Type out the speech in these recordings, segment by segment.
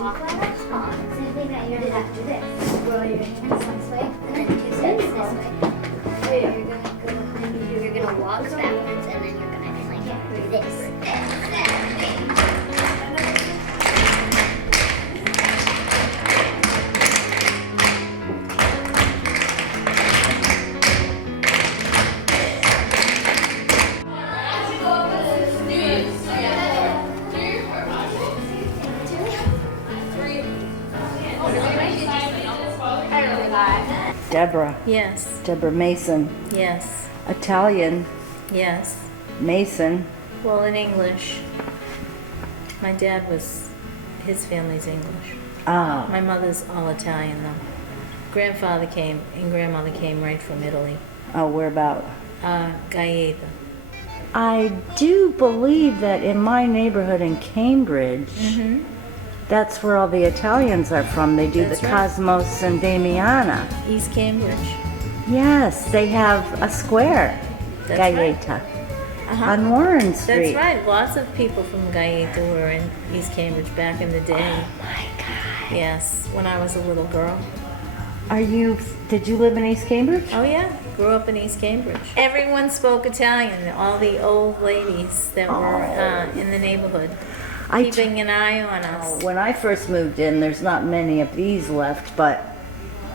Same thing that you're gonna have to do this. Roll your hands this way, and then 2 steps this way. You're gonna walk backwards, and then you're gonna like this. Deborah. Yes. Deborah Mason. Yes. Italian. Yes. Mason. Well, in English. My dad his family's English. Ah. My mother's all Italian though. Grandfather came and grandmother came right from Italy. Oh, where about? Gaeta. I do believe that in my neighborhood in Cambridge, that's where all the Italians are from. They do That's the right. Cosmos and Damiana. East Cambridge. Yes, they have a square, That's right. Gaeta, Uh-huh. on Warren Street. That's right. Lots of people from Gaeta were in East Cambridge back in the day. Oh my God. Yes, when I was a little girl. Did you live in East Cambridge? Oh yeah, grew up in East Cambridge. Everyone spoke Italian, all the old ladies that were in the neighborhood, keeping an eye on us. When I first moved in, there's not many of these left, but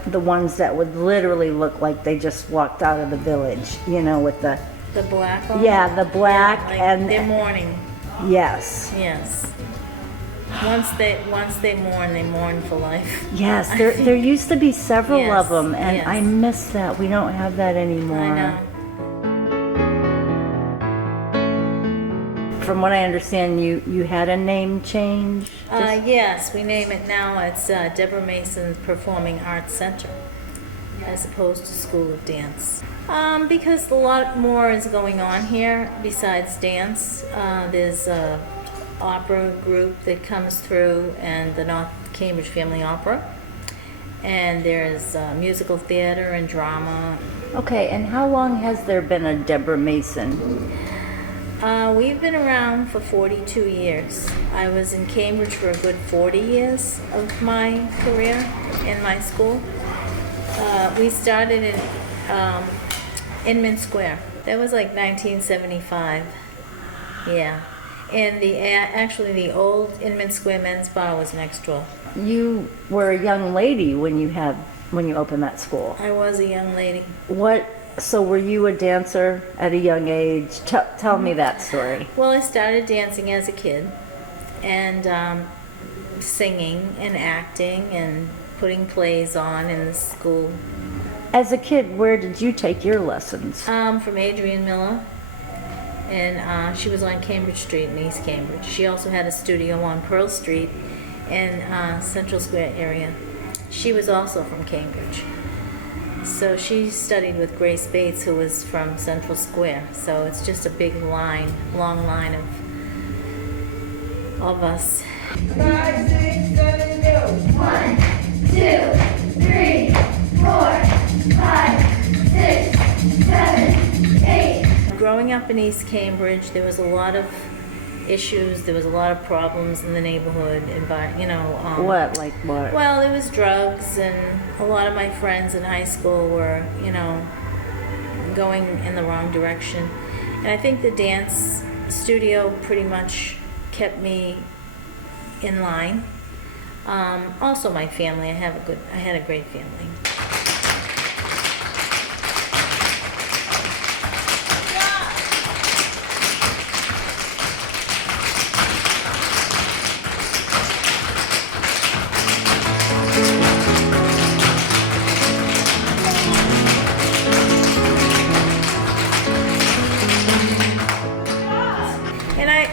the ones that would literally look like they just walked out of the village, you know, with the... The black one? Yeah, the black like and... they're mourning. Yes. Yes. Once they mourn for life. Yes, there used to be several Yes, of them, and yes. I miss that. We don't have that anymore. I know. From what I understand, you had a name change? Yes, we name it now. It's Deborah Mason Performing Arts Center, as opposed to School of Dance. Because a lot more is going on here besides dance. There's a opera group that comes through, and the North Cambridge Family Opera. And there's musical theater and drama. Okay, and how long has there been a Deborah Mason? We've been around for 42 years. I was in Cambridge for a good 40 years of my career in my school. We started in Inman Square. That was like 1975. Yeah. And actually the old Inman Square Men's Bar was next door. You were a young lady when you opened that school. I was a young lady. So were you a dancer at a young age? Tell me that story. Well, I started dancing as a kid, and singing and acting and putting plays on in the school. As a kid, where did you take your lessons? From Adrienne Miller, and she was on Cambridge Street in East Cambridge. She also had a studio on Pearl Street in Central Square area. She was also from Cambridge. So she studied with Grace Bates, who was from Central Square. So it's just a big line, long line of us. 5, 6, 7, go. 1, 2, 3, 4, 5, 6, 7, 8. Growing up in East Cambridge, there was a lot of issues. There was a lot of problems in the neighborhood. What? Like what? Well, there was drugs, and a lot of my friends in high school were, going in the wrong direction. And I think the dance studio pretty much kept me in line. Also, my family. I had a great family.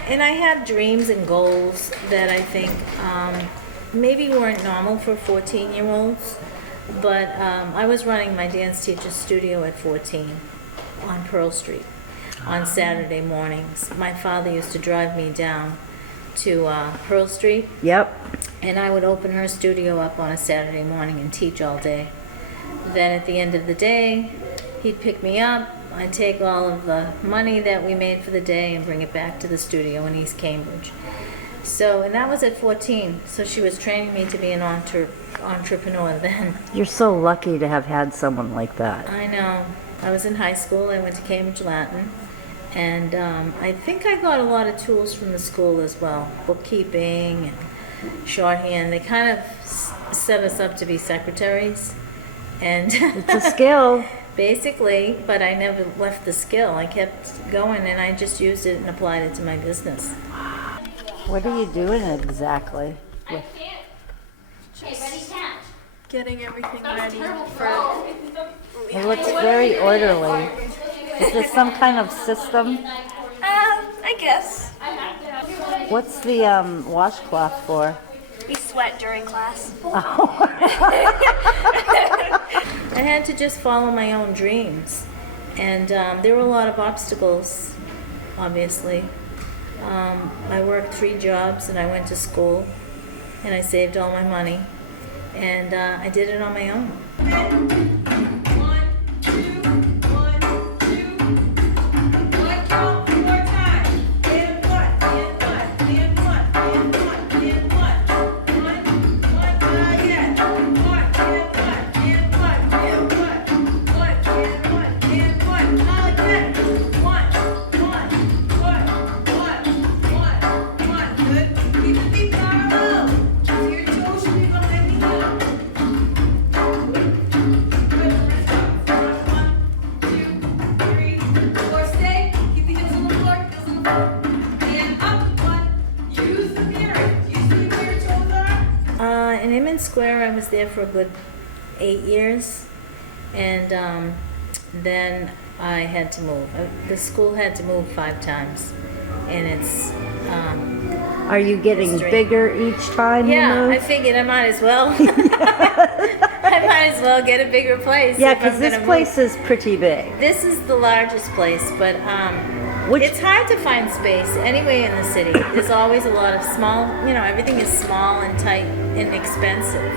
And I had dreams and goals that I think maybe weren't normal for 14-year-olds, but I was running my dance teacher's studio at 14 on Pearl Street on Saturday mornings. My father used to drive me down to Pearl Street. Yep. And I would open her studio up on a Saturday morning and teach all day. Then at the end of the day, he'd pick me up. I'd take all of the money that we made for the day and bring it back to the studio in East Cambridge. So, and that was at 14. So she was training me to be an entrepreneur then. You're so lucky to have had someone like that. I know. I was in high school. I went to Cambridge Latin. And I think I got a lot of tools from the school as well. Bookkeeping and shorthand. They kind of set us up to be secretaries. And It's a skill. basically, but I never left the skill. I kept going and I just used it and applied it to my business. What are you doing exactly? Hey, ready, catch. Getting everything ready for It looks very orderly. Is this some kind of system? I guess. What's the washcloth for? We sweat during class. I had to just follow my own dreams. And there were a lot of obstacles, obviously. I worked 3 jobs and I went to school and I saved all my money. And I did it on my own. 1, 2, 1, 2. 1 count 4 times. And 1, and 1, and 1, and 1, and 1. 1, 1, not yet. 1, and 1, and 1, and 1. 1, and 1, and 1. Not again. 1, 1, 1. Good. Keep the feet parallel. So your toes should be behind the heel. Good. Wrist up. 1, 2, 3, 4. Stay. Keep the hips on the floor. Heels on the floor. And up. 1. Use the mirror. Do you see where your toes are? In Inman Square, I was there for a good 8 years. And then I had to move. The school had to move 5 times. And it's... Are you getting Straight. bigger each time you yeah, I move? figured I might as well. I might as well get a bigger place. Yeah, if I'm because this gonna place move. is pretty big. This is the largest place, but Which- it's hard to find space anyway in the city. There's always a lot of small, everything is small and tight and expensive.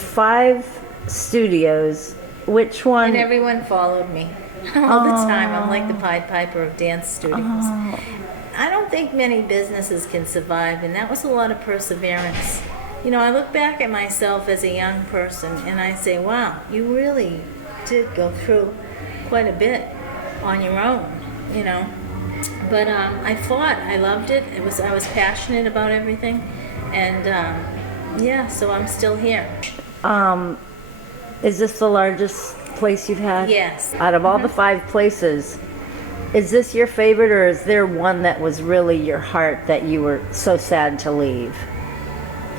5 studios. Which one? And everyone followed me all the time. I'm like the Pied Piper of dance studios. I don't think many businesses can survive, and that was a lot of perseverance. I look back at myself as a young person, and I say, wow, you really did go through quite a bit on your own, But I fought. I loved it. I was passionate about everything, and so I'm still here. Is this the largest place you've had? Yes. Out of all the 5 places, is this your favorite, or is there one that was really your heart that you were so sad to leave?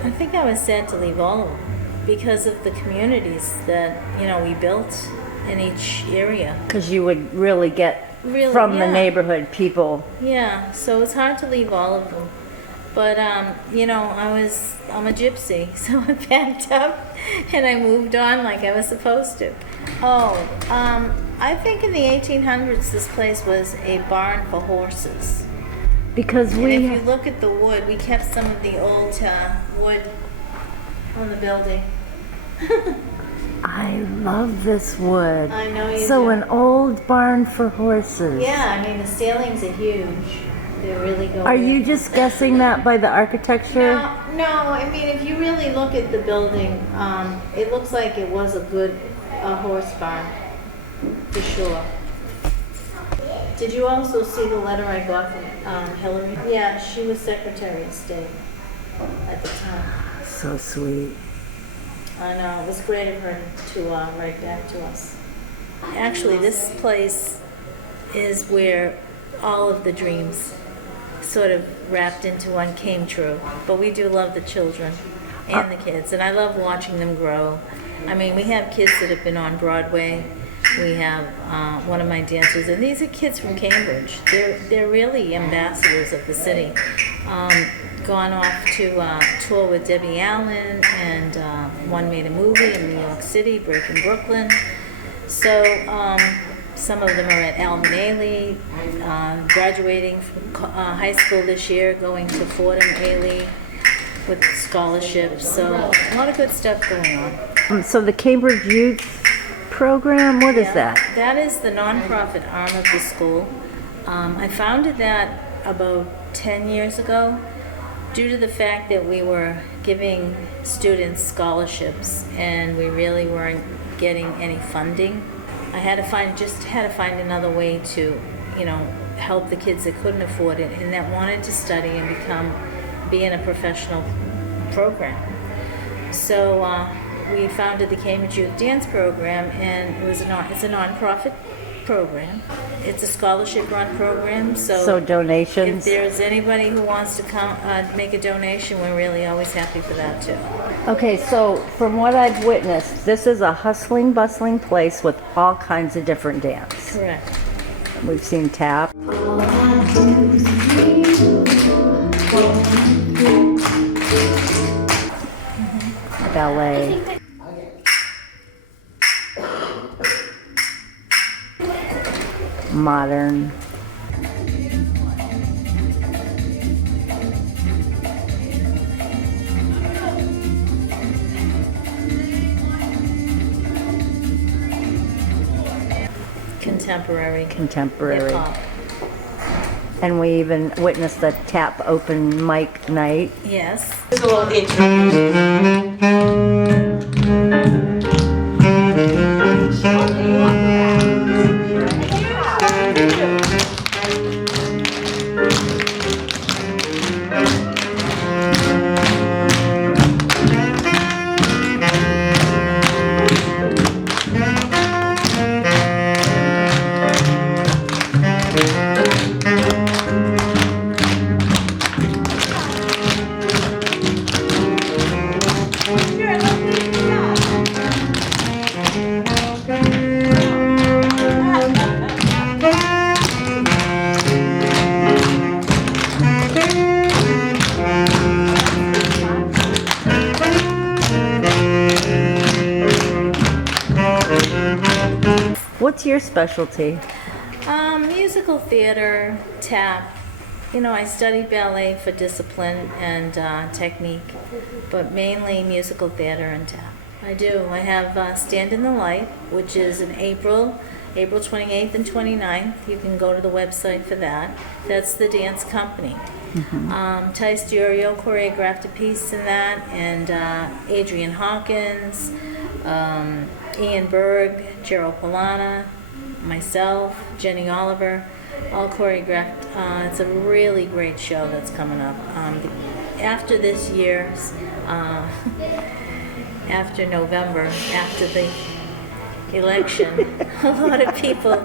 I think I was sad to leave all of them because of the communities that we built in each area. Because you would really get Really, from the yeah. neighborhood people. Yeah, so it's hard to leave all of them. But I'm a gypsy, so I packed up and I moved on like I was supposed to. I think in the 1800s this place was a barn for horses. Because And we if you look at the wood, we kept some of the old wood on the building. I love this wood. I know you So do. an old barn for horses. Yeah, the ceilings are huge. They really go Are in. you just guessing that by the architecture? No, if you really look at the building, it looks like it was a good horse barn, for sure. Did you also see the letter I got from Hillary? Yeah, she was Secretary of State at the time. So sweet. I know, it was great of her to write back to us. Actually, this place is where all of the dreams sort of wrapped into one came true. But we do love the children and the kids, and I love watching them grow. We have kids that have been on Broadway. We have one of my dancers, and these are kids from Cambridge. They're really ambassadors of the city. Gone off to tour with Debbie Allen, and one made a movie in New York City, Breaking Brooklyn. So some of them are at Alvin Ailey, graduating from high school this year, going to Fordham Ailey with scholarships. So a lot of good stuff going on. So the Cambridge Youth Program, what is that? That is the nonprofit arm of the school. I founded that about 10 years ago. due to the fact that we were giving students scholarships and we really weren't getting any funding, I had to find another way to, help the kids that couldn't afford it and that wanted to study and be in a professional program. So we founded the Cambridge Youth Dance Program, and it's a nonprofit program. It's a scholarship-run program. So donations? If there's anybody who wants to come make a donation, we're really always happy for that too. Okay, so from what I've witnessed, this is a hustling, bustling place with all kinds of different dance. Correct. We've seen tap, ballet, modern, Contemporary. contemporary. Hip-hop. And we even witnessed a tap open mic night. Yes. What's your specialty? Musical theater, tap. I studied ballet for discipline and technique, but mainly musical theater and tap. I do. I have Stand in the Light, which is in April 28th and 29th. You can go to the website for that. That's the dance company. Tice Durio choreographed a piece in that, and Adrian Hawkins, Ian Berg, Gerald Polana, myself, Jenny Oliver, all choreographed. It's a really great show that's coming up. After this year's, after November, after the election, a lot of people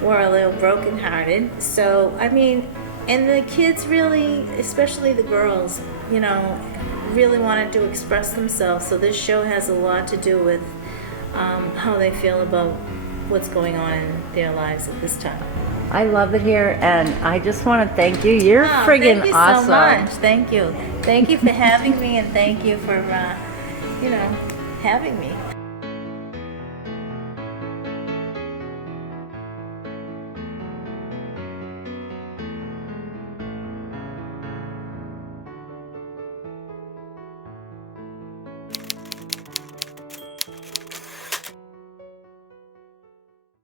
were a little brokenhearted. So, and the kids really, especially the girls, really wanted to express themselves. So this show has a lot to do with how they feel about what's going on in their lives at this time. I love it here, and I just want to thank you. You're friggin' thank you awesome. so much. Thank you. Thank you for having me, and thank you for, having me.